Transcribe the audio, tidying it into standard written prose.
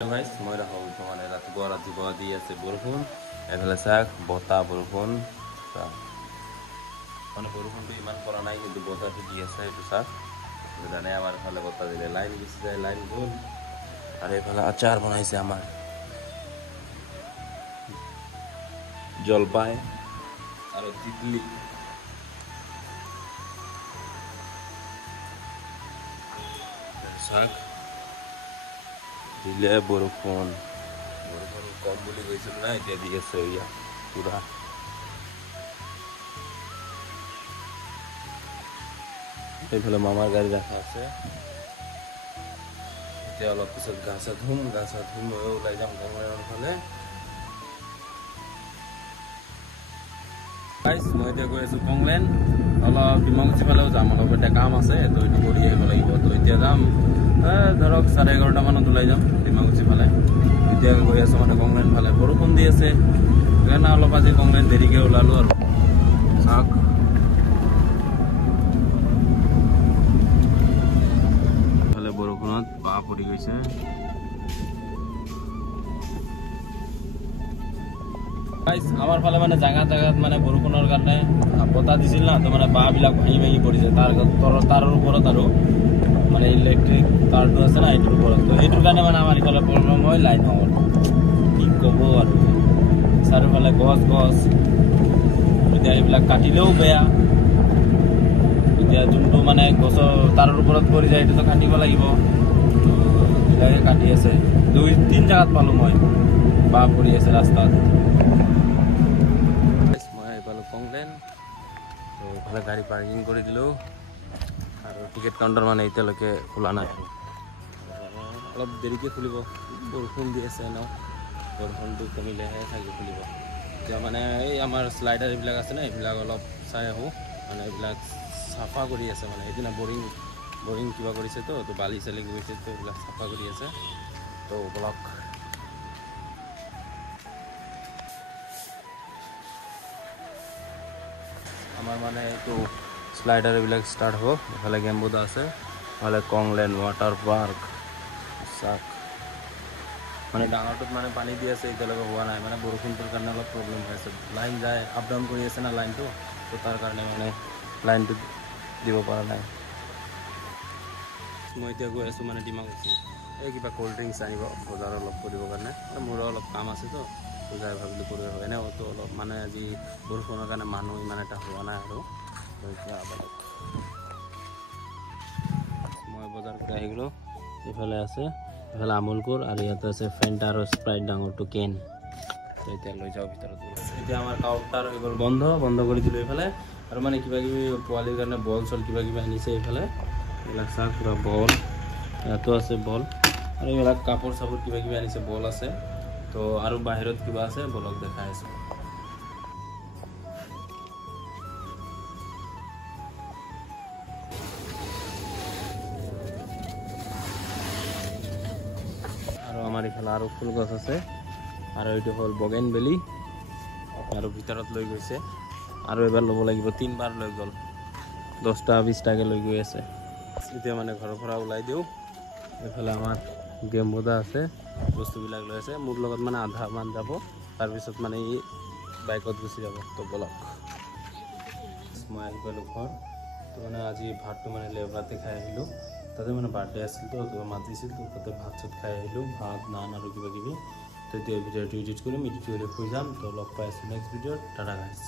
Guys, মই ৰাহুল মানে ৰাতিপুৱা দি আছে বৰষুণ এফালে চাক বতাহ বৰষুণ মানে বৰষুণটো ইমান পৰা নাই কিন্তু বতাহটো দি আছে এইটো চাক জানে আমাৰ ফালে বতাহ দিলে লাইন গুচি যায় লাইন গ'ল আৰু এইফালে আচাৰ বনাইছে আমাৰ জলপাই আৰু তিতলি চাক দিলে বৰষুণ কম বুলি কৈছিল না এতিয়া দি আছে ইয়াত পুৰা এইফালে মামাৰ গাড়ী ৰাখা আছে এতিয়া অলপ পিছত গা চা ধুম ময়ো ওলাই যাম কংগ্ৰেছৰ ফালে মই এতিয়া গৈ আছো কংগ্ৰেছ অলপ ডিমাকুচি ফালেও যাম অলপ এটা কাম আছে তো এইটো কৰি আহিব লাগিব তো এতিয়া যাম ধৰক 11:30 মানত ওলাই যাম ডিমাকুচি ফালে এতিয়া গৈ আছো মানে কংগ্ৰেছ ফালে বৰষুণ দি আছে সেইকাৰণে অলপ আজি কংগ্ৰেছ দেৰিকে ওলালো আৰু চাওক ফালে বৰষুণত বাহ পৰি গৈছে আমাৰ ফালে মানে জাগাত মানে বৰষুণৰ কাৰণে বতাহ দিছিল না তো মানে বাহবিলাক ভাঙি পৰিছে তাৰ ওপৰত আৰু মানে ইলেক্ট্ৰিক তাৰটো আছে না এইটোৰ ওপৰত তো এইটোৰ কাৰণে মানে আমাৰ ইফালে প্ৰব্লেম হয় লাইন নহ'ল কি ক'ব আৰু চাৰিওফালে গছ এতিয়া এইবিলাক কাটিলেও বেয়া এতিয়া যোনটো মানে গছৰ তাৰৰ ওপৰত পৰি যায় এইটোতো কাটিব লাগিব এইবিলাকে কাটি আছে 2-3 জাগাত পালোঁ মই বাহ পৰি আছে ৰাস্তাত মই এইফালে কংগ্ৰেছ তো এইফালে গাড়ী পাৰ্কিং কৰি দিলোঁ আৰু টিকেট কাউণ্টাৰ মানে এতিয়ালৈকে খোলা নাই আৰু অলপ দেৰিকৈ খুলিব বৰষুণ দি আছে ন বৰষুণটো কমিলেহে চাগে খুলিব এতিয়া মানে এই আমাৰ শ্লাইডাৰ এইবিলাক আছে না এইবিলাক অলপ চাই আহোঁ মানে এইবিলাক চাফা কৰি আছে মানে সেইদিনা বৰিং কিবা কৰিছে তো বালি চালি গৈছে তো এইবিলাক চাফা কৰি আছে তো ব্লক আমাৰ মানে এইটো স্লাইডাৰ এইবিলাক ষ্টাৰ্ট হ'ব এফালে গেম্বুদা আছে এফালে কংলেন ৱাটাৰ পাৰ্ক চাক মানে ডাঙৰটোত মানে পানী দি আছে এতিয়ালৈকে হোৱা নাই মানে বৰষুণটোৰ কাৰণে অলপ প্ৰব্লেম হৈ আছে লাইন যায় আপ ডাউন কৰি আছে না লাইনটো তো তাৰ কাৰণে মানে লাইনটো দিব পৰা নাই মই এতিয়া গৈ আছোঁ মানে ডিমাকুচি এই কিবা ক'ল্ড ড্ৰিংকছ আনিব বজাৰ অলপ কৰিবৰ কাৰণে মোৰো অলপ কাম আছে তো যাই ভাবিলোঁ কৰিব এনেওতো অলপ মানে আজি বৰষুণৰ কাৰণে মানুহ ইমান এটা হোৱা নাই আৰু মই বজাৰ কৰি আহি গ'লোঁ এইফালে আছে এইফালে আমুলকুৰ আৰু ইয়াতে আছে ফেণ্টা আৰু স্প্ৰাইট ডাঙৰটো কেন তো এতিয়া লৈ যাওঁ ভিতৰত এতিয়া আমাৰ কাউণ্টাৰ হৈ গ'ল বন্ধ কৰি দিলোঁ এইফালে আৰু মানে কিবাকিবি পোৱালিৰ কাৰণে বল চল কিবাকিবি আনিছে এইফালে এইবিলাক চাওক পুৰা বল ইয়াতো আছে বল আৰু এইবিলাক কাপোৰ চাপোৰ কিবাকিবি আনিছে বল আছে তো আৰু বাহিৰত কিবা আছে বলক দেখাই আছে আমাৰ ইফালে আৰু ফুল গছ আছে আৰু এইটো হ'ল বগেনভেলি আৰু ভিতৰত লৈ গৈছে আৰু এবাৰ ল'ব লাগিব 3বাৰ লৈ গ'ল 10টা-20টাকে লৈ গৈ আছে এতিয়া মানে ঘৰৰ পৰা ওলাই দিওঁ এইফালে আমাৰ গেম্বুদা আছে বস্তুবিলাক লৈ আছে মোৰ লগত মানে আধামান যাব তাৰপিছত মানে ই বাইকত গুচি যাব তো বলক মই আহি পালোঁ ঘৰ তো মানে আজি ভাতটো মানে লেবৰাতে খাই আহিলোঁ তাতে মানে বাৰ্থডে আছিল তো মাতিছিল তো তাতে ভাত চাত খাই আহিলোঁ ভাত নান আৰু কিবাকিবি তো এতিয়া ভিডিঅ'টো এডিট কৰিম এডিট কৰি শুই যাম তো লগ পাই আছোঁ নেক্সট ভিডিঅ'ত টাটা গাইছ